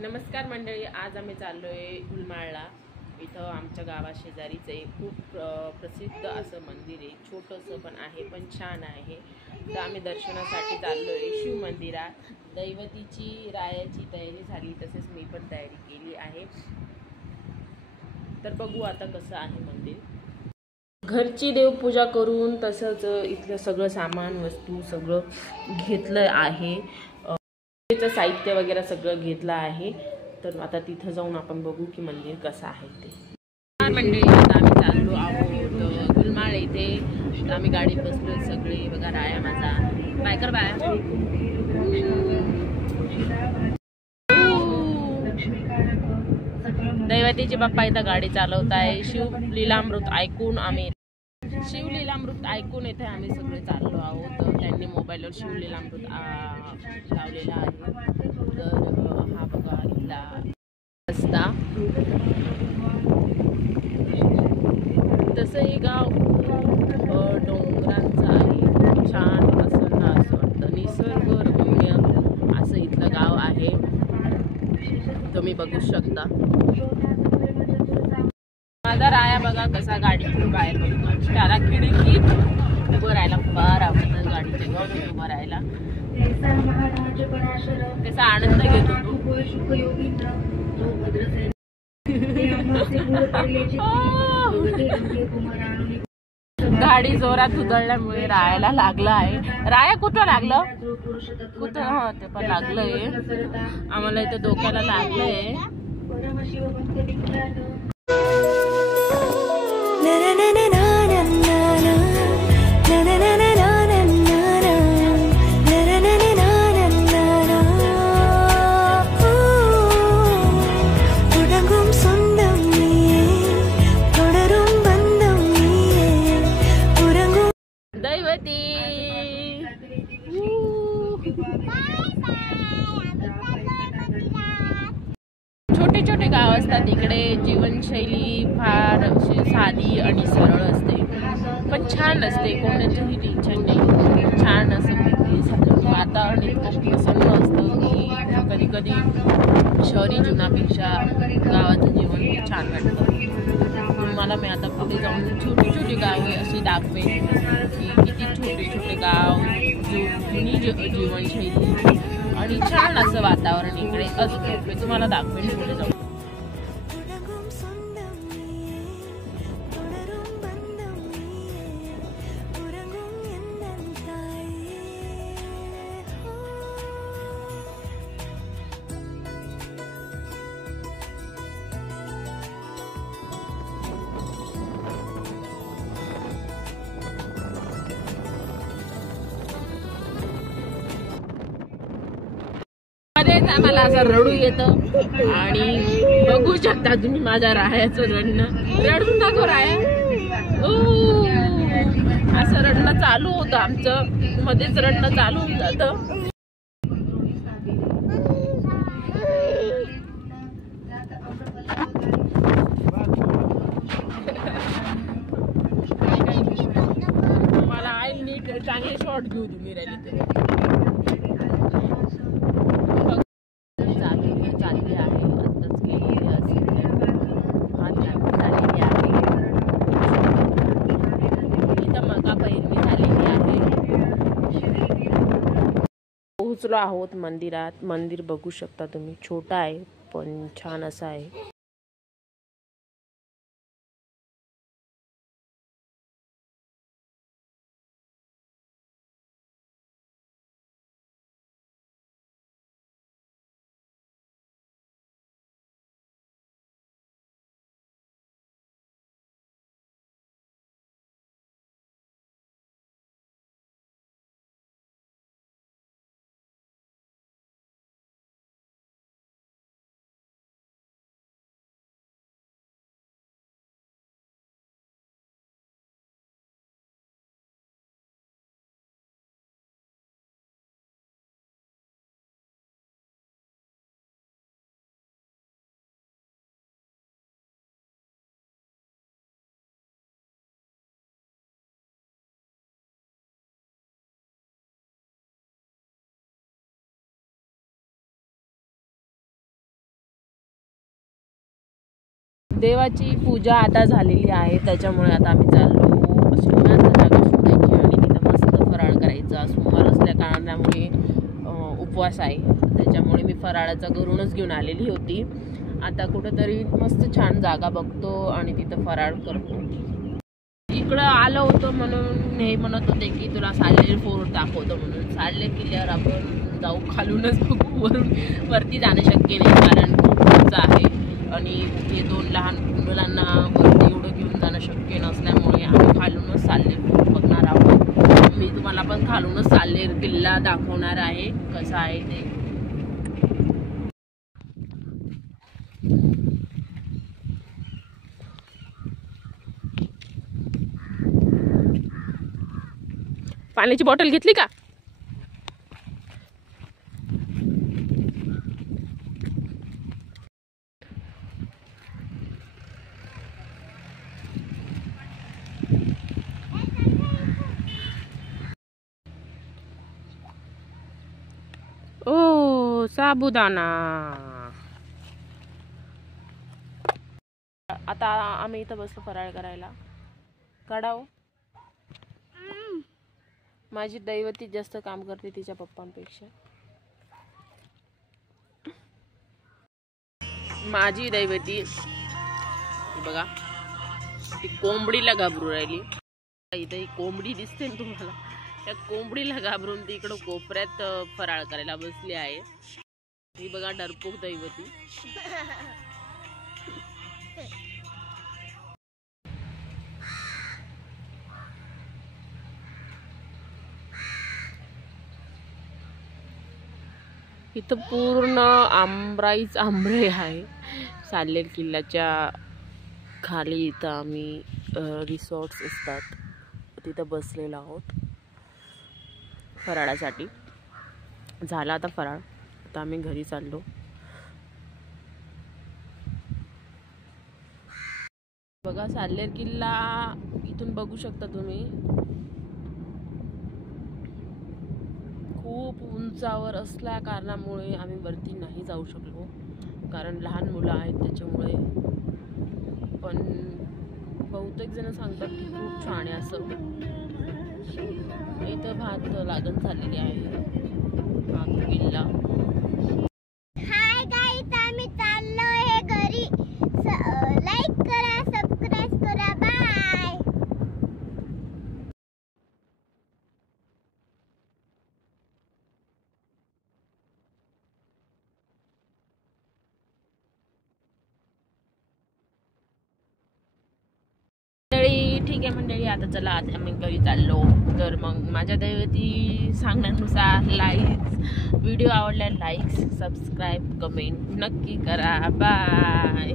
नमस्कार मंडळी, आज आम्ही चाललोय गुलमाळला। इथं आमच्या गावाशेजारीच एक खूप प्रसिद्ध असं मंदिर आहे। छोटंसं पण आहे, पण छान आहे। तर आम्ही दर्शनासाठी चाललोय शिव मंदिरात। दैवतीची रायाची तयारी झाली, तसेच मी पण तयारी केली आहे। तर बघू आता कसं आहे मंदिर। घरची देवपूजा करून तसंच इथलं सगळं सामान वस्तू सगळं घेतलं आहे। साहित्य वगैरे सगळं घेतलं आहे। तर आता तिथं जाऊन आपण बघू की मंदिर कसं आहे ते। मंडळी, आता आम्ही चाललो आहोत गुलमाळ इथे। आम्ही गाडीत बसलोय सगळे। बघा राया माझा, बायकर बाया। दैवतीचे बाप्पा इथं गाडी चालवत आहे। शिव लीलामृत ऐकून आम्ही शिवलीलामृत ऐकून इथे आम्ही सगळे चाललो आहोत। त्यांनी मोबाईलवर शिवलीलामृत लावलेला आहे। तर हा बघा इथला रस्ता। तसं हे गाव डोंगरांचं आहे। छान असं वाटतं, निसर्गरम्य असं इथलं गाव आहे। तुम्ही बघू शकता। माझा राया बघा कसा गाडीतून बाहेर बघतो। त्याला खिडकीत उभं राहायला फार आवडतं, गाडीच्या गाडीत उभं राहायला त्याचा आनंद घेतो गाडी जोरात उधळल्यामुळे रायाला लागलं आहे। राया कुठं लागलं? कुठं? ते पण लागलंय आम्हाला, इथं डोक्याला लागलंय। दैवती छोटे छोटे गाव असतात इकडे। जीवनशैली फार अशी साधी आणि सरळ असते, पण छान असते। कोणाचंही टेन्शन नाही, छान असं वातावरण इतकं प्रसन्न असतं की कधी कधी शहरी जीवनापेक्षा गावाचं जीवन खूप छान वाटतं। तुम्हाला मी आता पुढे जाऊन छोटी छोटी गावे अशी दाखवेन की किती छोटे छोटे गाव, जुनी जीवनशैली आणि छान असं वातावरण इकडे असतं। मी तुम्हाला दाखवेन पुढे जाऊन। आम्हाला असं रडू येतं आणि बघू शकता तुम्ही माझ्या रायाचं रडणं। रडून दाखव राया। असं रडणं चालू होतं आमचं, मध्येच रडणं चालू होऊन जातं। मला आई नीट चांगले शॉट घेऊ तुम्ही राहिली पोहोचलो आहोत मंदिरात। मंदिर बघू शकता तुम्ही, छोटा आहे पण छान असं आहे। देवाची पूजा आता झालेली आहे, त्याच्यामुळे आता आम्ही चाललो अशी निवांत जागा शोधायची आणि तिथं मस्त फराळ करायचा. सोमवार असल्या कारणामुळे उपवास आहे, त्याच्यामुळे मी फराळाचा घरूनच घेऊन आलेली होती. आता कुठंतरी मस्त छान जागा बघतो आणि तिथं फराळ करतो. इकडं आलं होतं म्हणून हे म्हणत होते की तुला साल्लेर फोर्ट दाखवतो म्हणून. साल्लेर किल्ल्यावर आपण जाऊ, खालूनच बघू, वरती जाणं शक्य नाही कारण खूप उंच आहे आणि हे 2 लहान मुलांना वरती एवढं घेऊन जाणं शक्य नसल्यामुळे आम्ही खालूनच साल्लेर फोर्ट बघणार आहोत. मी तुम्हाला पण खालूनच साल्लेर किल्ला दाखवणार आहे कसा आहे ते. पाण्याची बॉटल घेतली का? ओ साबुदाणा. आता आम्ही इथं बसलो फराळ करायला. काढाव. माझी दैवती जास्त काम करते तिच्या पप्पांपेक्षा. माझी दैवती बघा ती कोंबडीला घाबरू राहिली. इथे ही कोंबडी दिसते ना तुम्हाला, त्या कोंबडीला घाबरून ती इकडं कोपऱ्यात फराळ करायला बसली आहे. ही बघा डरपोक दैवती. इथं पूर्ण आंबराईच आंबरे आहे. साल्लेर किल्ल्याच्या खाली इथं आम्ही रिसॉर्ट्स असतात तिथं बसलेलो आहोत फराळासाठी. झाला आता फराळ, आता आम्ही घरी चाललो. बघा साल्लेर किल्ला इथून बघू शकता तुम्ही. खूप उंचावर असल्या कारणामुळे आम्ही वरती नाही जाऊ शकलो कारण लहान मुलं आहेत त्याच्यामुळे. पण बहुतेक जण सांगतात की खूप छान आहे असं. इथं भात लागण झालेली आहे. भात किल्ला. हाय गाईज, आम्ही चाललोय घरी. लाईक करा, सबस्क्राईब करा. बाय. ठीक आहे मंडळी, आता चला आम्ही घरी चाललो. तर मग माझ्या दैवती सांगण्यानुसार व्हिडिओ आवडल्या लाईक्स, सबस्क्राईब, कमेंट नक्की करा. बाय.